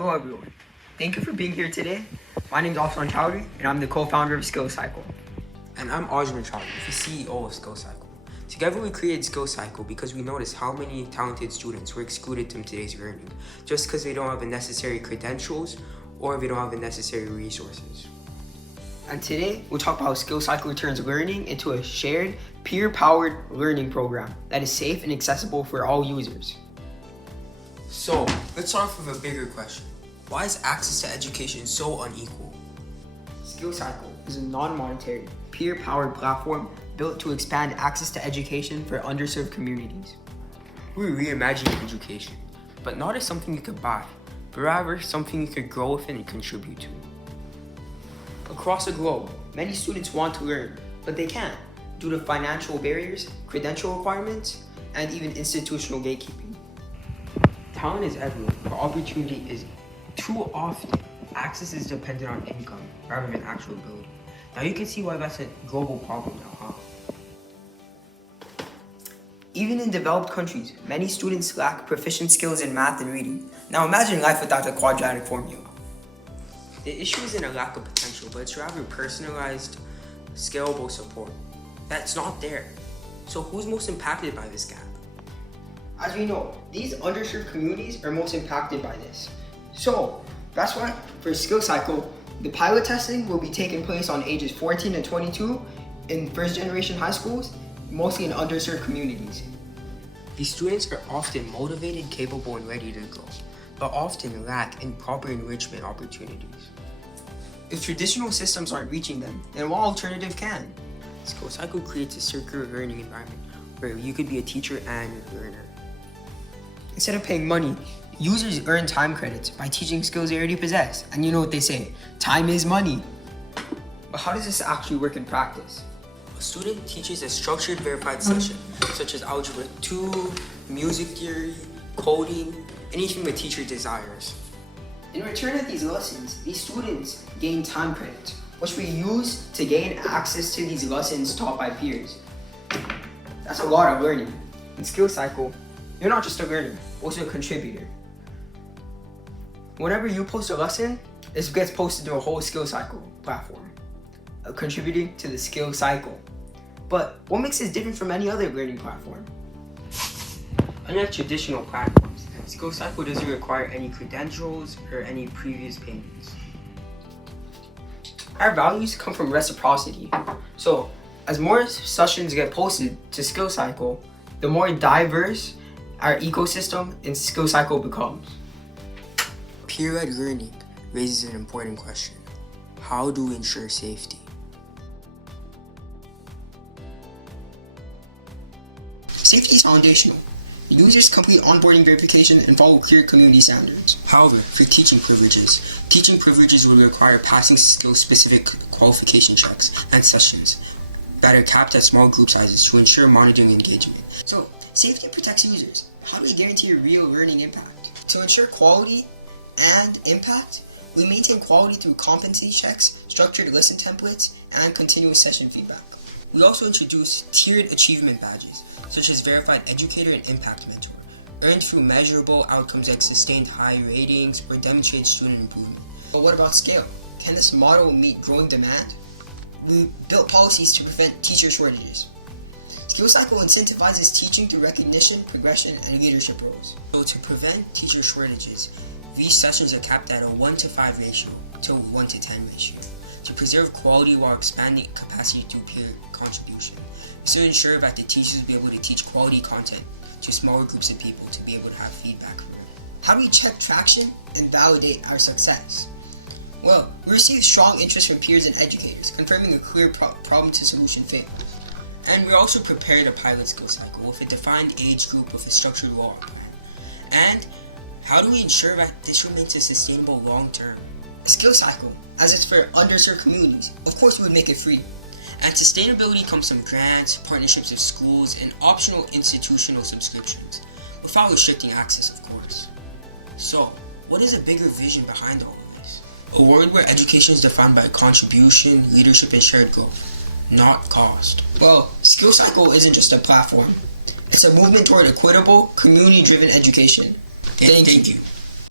Hello everyone. Thank you for being here today. My name is Afsan Chowdhury and I'm the co-founder of SkillCycle. And I'm Ajman Chowdhury, the CEO of SkillCycle. Together we created SkillCycle because we noticed how many talented students were excluded from today's learning just because they don't have the necessary credentials or they don't have the necessary resources. And today we'll talk about how SkillCycle turns learning into a shared, peer-powered learning program that is safe and accessible for all users. So, let's start off with a bigger question. Why is access to education so unequal? SkillCycle is a non-monetary, peer-powered platform built to expand access to education for underserved communities. We reimagine education, but not as something you could buy, but rather something you could grow with and contribute to. Across the globe, many students want to learn, but they can't due to financial barriers, credential requirements, and even institutional gatekeeping. Talent is everywhere, but opportunity isn't. Too often, access is dependent on income rather than actual ability. Now you can see why that's a global problem now, huh? Even in developed countries, many students lack proficient skills in math and reading. Now imagine life without a quadratic formula. The issue isn't a lack of potential, but it's rather personalized, scalable support. That's not there. So who's most impacted by this gap? As we know, these underserved communities are most impacted by this. So that's why for SkillCycle, the pilot testing will be taking place on ages 14 and 22 in first generation high schools, mostly in underserved communities. These students are often motivated, capable, and ready to go, but often lack in proper enrichment opportunities. If traditional systems aren't reaching them, then what alternative can? SkillCycle creates a circular learning environment where you could be a teacher and a learner. Instead of paying money, users earn time credits by teaching skills they already possess. And you know what they say, time is money. But how does this actually work in practice? A student teaches a structured verified session, such as Algebra 2, music theory, coding, anything the teacher desires. In return of these lessons, these students gain time credits, which we use to gain access to these lessons taught by peers. That's a lot of learning. In SkillCycle, you're not just a learner, also a contributor. Whenever you post a lesson, this gets posted to a whole SkillCycle platform, contributing to the SkillCycle. But what makes this different from any other learning platform? Unlike traditional platforms, SkillCycle doesn't require any credentials or any previous payments. Our values come from reciprocity. So, as more sessions get posted to SkillCycle, the more diverse our ecosystem in SkillCycle becomes. Peer-led learning raises an important question. How do we ensure safety? Safety is foundational. Users complete onboarding verification and follow clear community standards. However, for teaching privileges will require passing skill-specific qualification checks and sessions that are capped at small group sizes to ensure monitoring engagement. So, safety protects users. How do we guarantee a real learning impact? To ensure quality and impact, we maintain quality through competency checks, structured lesson templates, and continuous session feedback. We also introduce tiered achievement badges, such as Verified Educator and Impact Mentor, earned through measurable outcomes like sustained high ratings or demonstrated student improvement. But what about scale? Can this model meet growing demand? We built policies to prevent teacher shortages. SkillCycle incentivizes teaching through recognition, progression, and leadership roles. So to prevent teacher shortages, these sessions are capped at a 1-to-5 ratio to a 1-to-10 ratio to preserve quality while expanding capacity through peer contribution. This will ensure that the teachers will be able to teach quality content to smaller groups of people to be able to have feedback from it. How do we check traction and validate our success? Well, we receive strong interest from peers and educators, confirming a clear problem to solution fit. And we're also prepared to pilot SkillCycle with a defined age group with a structured rollout plan. And how do we ensure that this remains a sustainable long term? SkillCycle, as it's for underserved communities, of course we would make it free. And sustainability comes from grants, partnerships with schools, and optional institutional subscriptions, without restricting access, of course. So, what is a bigger vision behind all of this? A world where education is defined by contribution, leadership, and shared growth, not cost. Well, SkillCycle isn't just a platform. It's a movement toward equitable, community-driven education. Thank you.